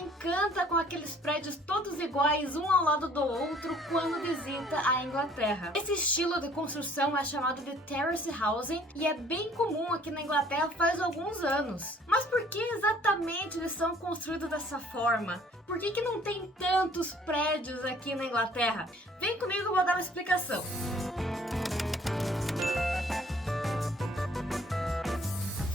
encanta com aqueles prédios todos iguais, um ao lado do outro, quando visita a Inglaterra. Esse estilo de construção é chamado de terrace housing e é bem comum aqui na Inglaterra faz alguns anos. Mas por que exatamente eles são construídos dessa forma? Por que não tem tantos prédios aqui na Inglaterra? Vem comigo, eu vou dar uma explicação.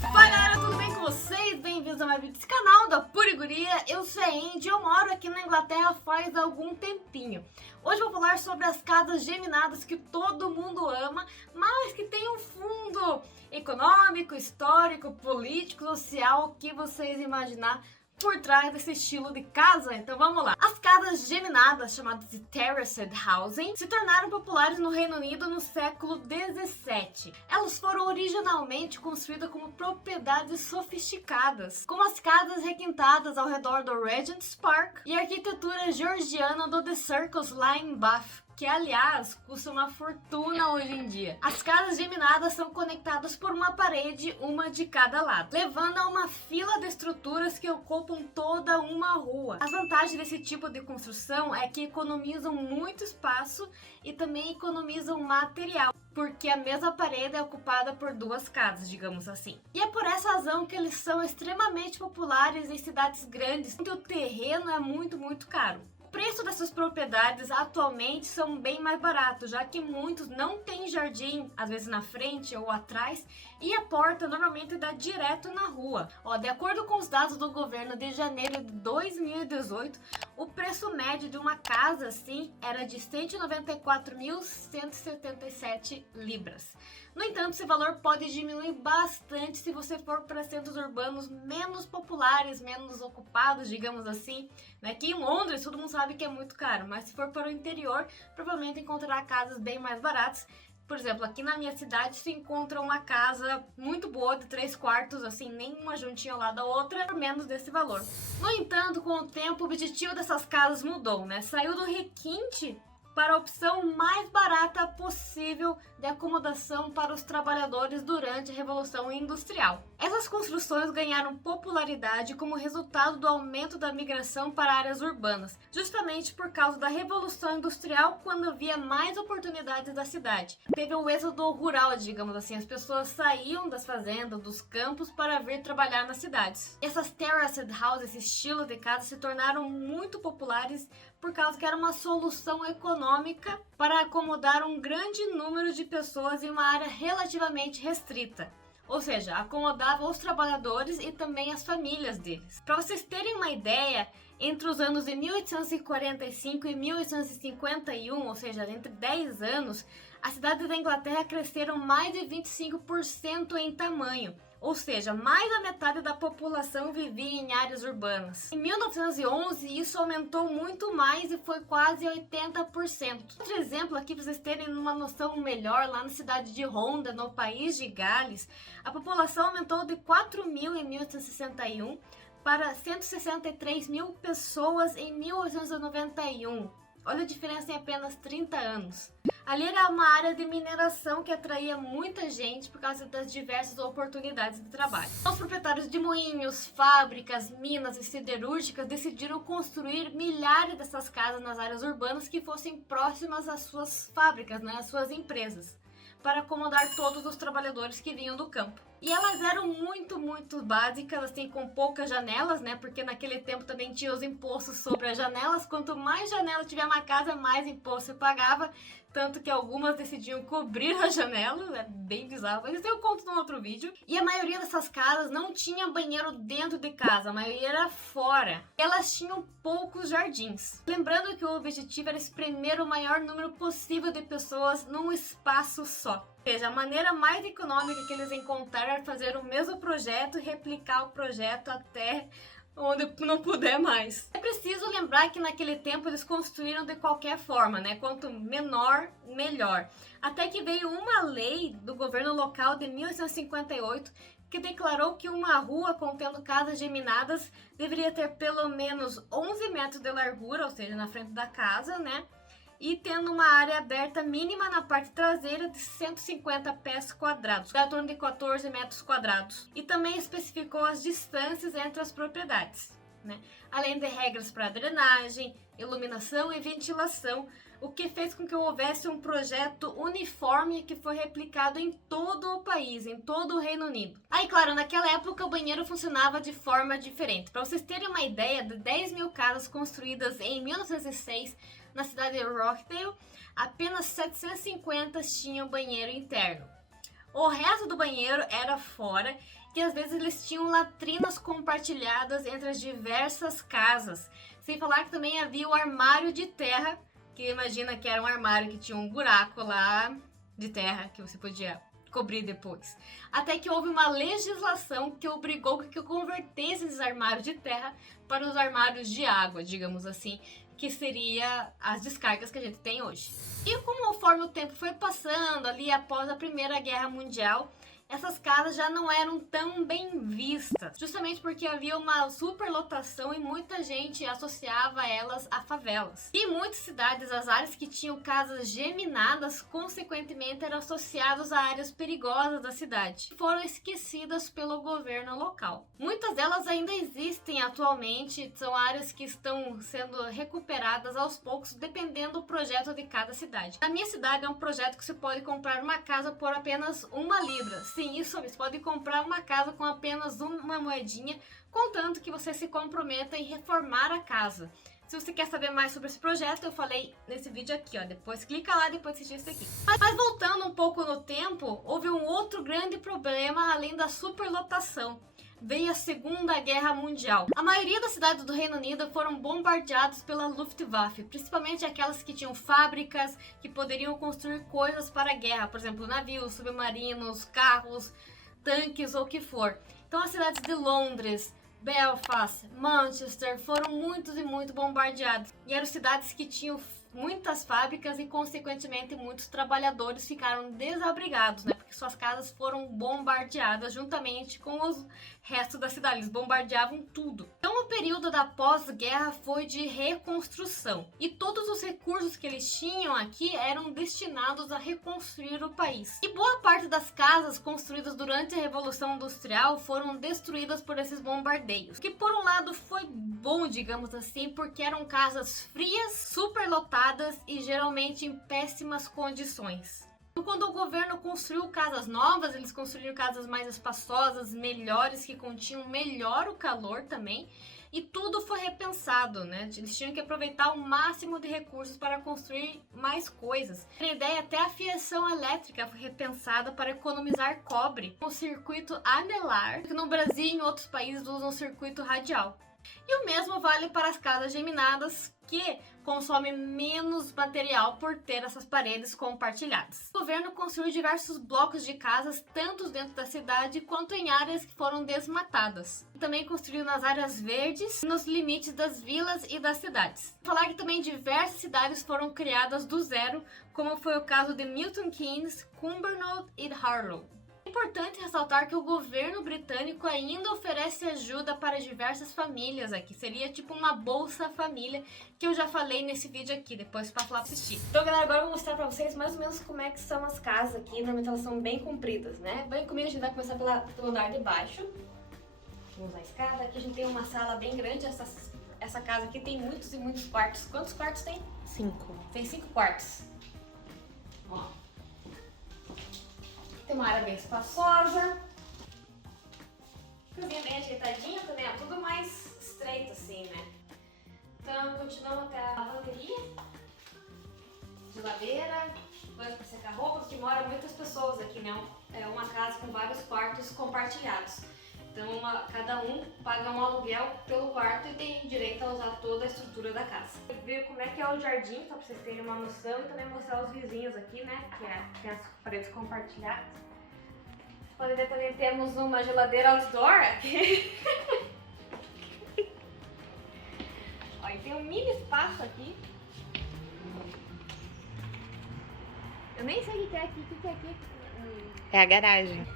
Fala galera, tudo bem com vocês? Bem-vindos a mais vídeo desse canal da Puriguria. Eu sou a Andy, eu moro aqui na Inglaterra faz algum tempinho. Hoje eu vou falar sobre as casas geminadas que todo mundo ama, mas que tem um fundo econômico, histórico, político, social, o que vocês imaginar por trás desse estilo de casa. Então vamos lá. As casas geminadas, chamadas de terraced housing, se tornaram populares no Reino Unido no século 17. Elas foram originalmente construídas como propriedades sofisticadas, como as casas requintadas ao redor do Regent's Park e a arquitetura georgiana do The Circus lá em Bath, que aliás custa uma fortuna hoje em dia. As casas geminadas são conectadas por uma parede, uma de cada lado, levando a uma fila de estruturas que ocupam toda uma rua. A vantagem desse tipo de construção é que economizam muito espaço e também economizam material, porque a mesma parede é ocupada por duas casas, digamos assim. E é por essa razão que eles são extremamente populares em cidades grandes, onde o terreno é muito caro. O preço dessas propriedades atualmente são bem mais baratos, já que muitos não têm jardim, às vezes na frente ou atrás, e a porta normalmente dá direto na rua. De acordo com os dados do governo de janeiro de 2018, o preço médio de uma casa assim era de 194.177 libras. No entanto, esse valor pode diminuir bastante se você for para centros urbanos menos populares, menos ocupados, digamos assim. Aqui em Londres, todo mundo sabe que é muito caro, mas se for para o interior, provavelmente encontrará casas bem mais baratas. Por exemplo, aqui na minha cidade se encontra uma casa muito boa de 3 quartos, assim, nenhuma juntinha ao lado da outra, por menos desse valor. No entanto, com o tempo, o objetivo dessas casas mudou, né? Saiu do requinte para a opção mais barata possível de acomodação para os trabalhadores durante a Revolução Industrial. Essas construções ganharam popularidade como resultado do aumento da migração para áreas urbanas, justamente por causa da Revolução Industrial, quando havia mais oportunidades da cidade. Teve o êxodo rural, digamos assim, as pessoas saíam das fazendas, dos campos para vir trabalhar nas cidades. Essas terraced houses, esse estilo de casa, se tornaram muito populares por causa que era uma solução econômica para acomodar um grande número de pessoas em uma área relativamente restrita. Ou seja, acomodava os trabalhadores e também as famílias deles. Para vocês terem uma ideia, entre os anos de 1845 e 1851, ou seja, entre 10 anos, as cidades da Inglaterra cresceram mais de 25% em tamanho. Ou seja, mais da metade da população vivia em áreas urbanas. Em 1911, isso aumentou muito mais e foi quase 80%. Outro exemplo aqui para vocês terem uma noção melhor, lá na cidade de Honda, no país de Gales, a população aumentou de 4.000 em 1861 para 163 mil pessoas em 1891. Olha a diferença em apenas 30 anos. Ali era uma área de mineração que atraía muita gente por causa das diversas oportunidades de trabalho. Os proprietários de moinhos, fábricas, minas e siderúrgicas decidiram construir milhares dessas casas nas áreas urbanas que fossem próximas às suas fábricas, às suas empresas, para acomodar todos os trabalhadores que vinham do campo. E elas eram muito básicas, assim, com poucas janelas, porque naquele tempo também tinha os impostos sobre as janelas. Quanto mais janela tiver uma casa, mais imposto você pagava. Tanto que algumas decidiam cobrir as janelas, é bem bizarro, mas isso eu conto num outro vídeo. E a maioria dessas casas não tinha banheiro dentro de casa, a maioria era fora. Elas tinham poucos jardins. Lembrando que o objetivo era espremer o maior número possível de pessoas num espaço só. Ou seja, a maneira mais econômica que eles encontraram era fazer o mesmo projeto e replicar o projeto até onde não puder mais. É preciso lembrar que naquele tempo eles construíram de qualquer forma, quanto menor, melhor. Até que veio uma lei do governo local de 1858 que declarou que uma rua contendo casas geminadas deveria ter pelo menos 11 metros de largura, ou seja, na frente da casa, e tendo uma área aberta mínima na parte traseira de 150 pés quadrados, em torno de 14 metros quadrados. E também especificou as distâncias entre as propriedades. né? Além de regras para drenagem, iluminação e ventilação, o que fez com que houvesse um projeto uniforme que foi replicado em todo o país, em todo o Reino Unido. Aí, claro, naquela época o banheiro funcionava de forma diferente. Para vocês terem uma ideia, de 10 mil casas construídas em 1906 na cidade de Rochdale, apenas 750 tinham banheiro interno. O resto do banheiro era fora, e às vezes eles tinham latrinas compartilhadas entre as diversas casas. Sem falar que também havia o armário de terra, que imagina que era um armário que tinha um buraco lá de terra que você podia cobrir depois. Até que houve uma legislação que obrigou que eu convertesse esses armários de terra para os armários de água, digamos assim, que seria as descargas que a gente tem hoje. E conforme o tempo foi passando, ali após a Primeira Guerra Mundial, essas casas já não eram tão bem vistas, justamente porque havia uma superlotação e muita gente associava elas a favelas. E em muitas cidades, as áreas que tinham casas geminadas, consequentemente, eram associadas a áreas perigosas da cidade, e foram esquecidas pelo governo local. Muitas delas ainda existem atualmente, são áreas que estão sendo recuperadas aos poucos, dependendo do projeto de cada cidade. Na minha cidade é um projeto que você pode comprar uma casa por apenas 1 libra. Sim, isso, você pode comprar uma casa com apenas uma moedinha, contanto que você se comprometa em reformar a casa. Se você quer saber mais sobre esse projeto, eu falei nesse vídeo aqui, ó. Depois clica lá, depois assiste esse aqui. Mas voltando um pouco no tempo, houve um outro grande problema além da superlotação. Veio a Segunda Guerra Mundial. A maioria das cidades do Reino Unido foram bombardeadas pela Luftwaffe, principalmente aquelas que tinham fábricas que poderiam construir coisas para a guerra, por exemplo, navios, submarinos, carros, tanques ou o que for. Então as cidades de Londres, Belfast, Manchester foram muito bombardeadas. E eram cidades que tinham muitas fábricas e, consequentemente, muitos trabalhadores ficaram desabrigados, né? Porque suas casas foram bombardeadas juntamente com os restos da cidade. Eles bombardeavam tudo. Então, o período da pós-guerra foi de reconstrução. E todos os recursos que eles tinham aqui eram destinados a reconstruir o país. E boa parte das casas construídas durante a Revolução Industrial foram destruídas por esses bombardeios. Que, por um lado, foi bom, digamos assim, porque eram casas frias, superlotadas e geralmente em péssimas condições. Quando o governo construiu casas novas, eles construíram casas mais espaçosas, melhores, que continham melhor o calor também, e tudo foi repensado, né? Eles tinham que aproveitar o máximo de recursos para construir mais coisas. A ideia, até a fiação elétrica foi repensada para economizar cobre, com circuito anelar, que no Brasil e em outros países usam circuito radial. E o mesmo vale para as casas geminadas, que consomem menos material por ter essas paredes compartilhadas. O governo construiu diversos blocos de casas, tanto dentro da cidade quanto em áreas que foram desmatadas. Também construiu nas áreas verdes, nos limites das vilas e das cidades. Vou falar que também diversas cidades foram criadas do zero, como foi o caso de Milton Keynes, Cumbernauld e Harlow. É importante ressaltar que o governo britânico ainda oferece ajuda para diversas famílias aqui. Seria tipo uma Bolsa Família, que eu já falei nesse vídeo aqui, depois para lá assistir. Então, galera, agora eu vou mostrar pra vocês mais ou menos como é que são as casas aqui. Normalmente elas são bem compridas, né? Vem comigo, a gente vai começar pelo andar de baixo. Vamos usar a escada. Aqui a gente tem uma sala bem grande. Essa casa aqui tem muitos e muitos quartos. Quantos quartos tem? 5. Tem 5 quartos. Ó. Tem uma área bem espaçosa. Cozinha bem ajeitadinha também, ó, tudo mais estreito assim, né? Então, continuamos até a lavanderia, geladeira, banho para secar roupas, que mora muitas pessoas aqui, né? É uma casa com vários quartos compartilhados. Então, cada um paga um aluguel pelo quarto e tem direito a usar toda a estrutura da casa. Ver como é que é o jardim, só para vocês terem uma noção, e também mostrar os vizinhos aqui, né? Que tem as paredes compartilhadas. Vocês podem ver também temos uma geladeira outdoor aqui. Ó, e tem um mini espaço aqui. Eu nem sei o que é aqui, o que é aqui? É a garagem.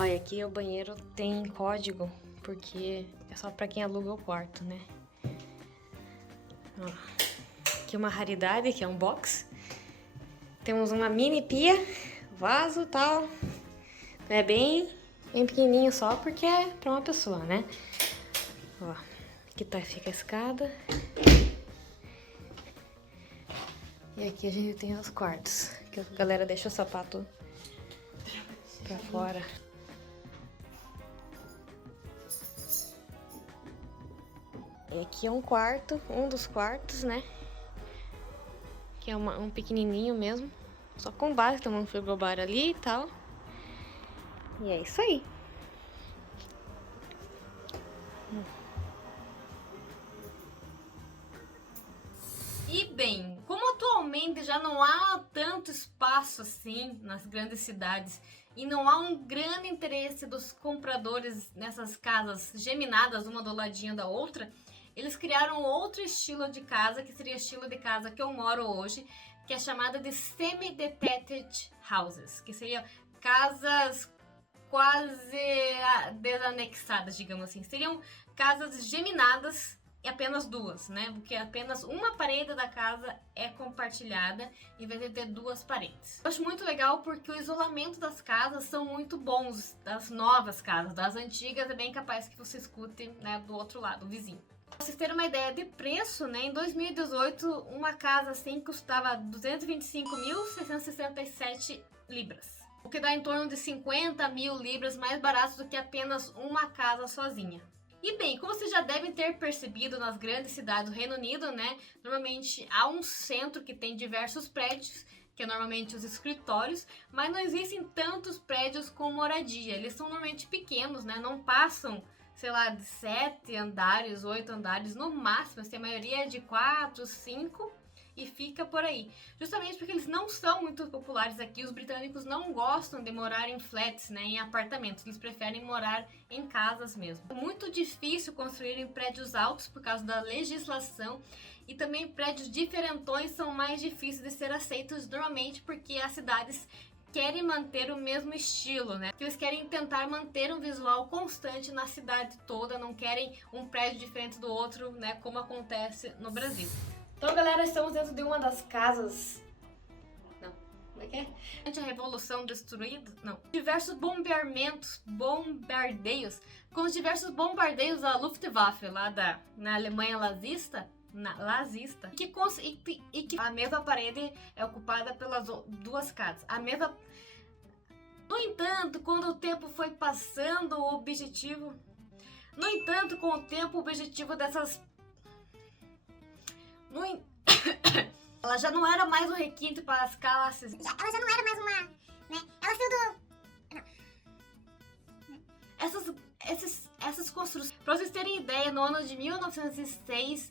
Olha, aqui o banheiro tem código, porque é só pra quem aluga o quarto, né? Ó, aqui uma raridade, que é um box. Temos uma mini pia, vaso e tal. É bem pequenininho só porque é pra uma pessoa, né? Ó, aqui fica a escada. E aqui a gente tem os quartos, que a galera deixa o sapato pra fora. E aqui é um quarto, um dos quartos, né? Que é um pequenininho mesmo. Só com base, tem um frigobar ali e tal. E é isso aí. E bem, como atualmente já não há tanto espaço assim nas grandes cidades e não há um grande interesse dos compradores nessas casas geminadas uma do ladinho da outra, eles criaram outro estilo de casa, que seria o estilo de casa que eu moro hoje, que é chamada de semi-detached houses, que seriam casas quase desanexadas, digamos assim. Seriam casas geminadas e apenas duas, né? Porque apenas uma parede da casa é compartilhada em vez de ter duas paredes. Eu acho muito legal porque o isolamento das casas são muito bons, das novas casas. Das antigas é bem capaz que você escute, né, do outro lado, o vizinho. Pra vocês terem uma ideia de preço, né, em 2018 uma casa assim custava 225.667 libras. O que dá em torno de 50 mil libras, mais barato do que apenas uma casa sozinha. E bem, como vocês já devem ter percebido nas grandes cidades do Reino Unido, né, normalmente há um centro que tem diversos prédios, que é normalmente os escritórios, mas não existem tantos prédios com moradia. Eles são normalmente pequenos, né, não passam, sei lá, de 7 andares, 8 andares no máximo, assim, a maioria é de 4, 5 e fica por aí. Justamente porque eles não são muito populares aqui, os britânicos não gostam de morar em flats, né, em apartamentos, eles preferem morar em casas mesmo. É muito difícil construir em prédios altos por causa da legislação e também prédios diferentões são mais difíceis de ser aceitos normalmente porque as cidades querem manter o mesmo estilo, né? Eles querem tentar manter um visual constante na cidade toda, não querem um prédio diferente do outro, né, como acontece no Brasil. Então, galera, estamos dentro de uma das casas... Não, como é que é? Durante a Revolução Destruída? Não. Diversos bombardeios, com os diversos bombardeios da Luftwaffe, lá na Alemanha nazista, que a mesma parede é ocupada pelas duas casas. No entanto, com o tempo o objetivo dessas... Ela já não era mais um requinte para as classes. Ela já não era mais uma, né? Ela saiu do... Essas construções. Para vocês terem ideia, no ano de 1906,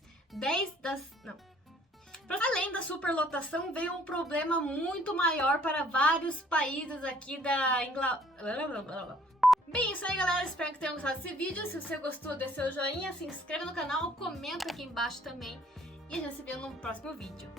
além da superlotação, veio um problema muito maior para vários países aqui da Inglaterra. Bem, isso aí, galera. Espero que tenham gostado desse vídeo. Se você gostou, dê seu joinha, se inscreva no canal, comenta aqui embaixo também. E a gente se vê no próximo vídeo.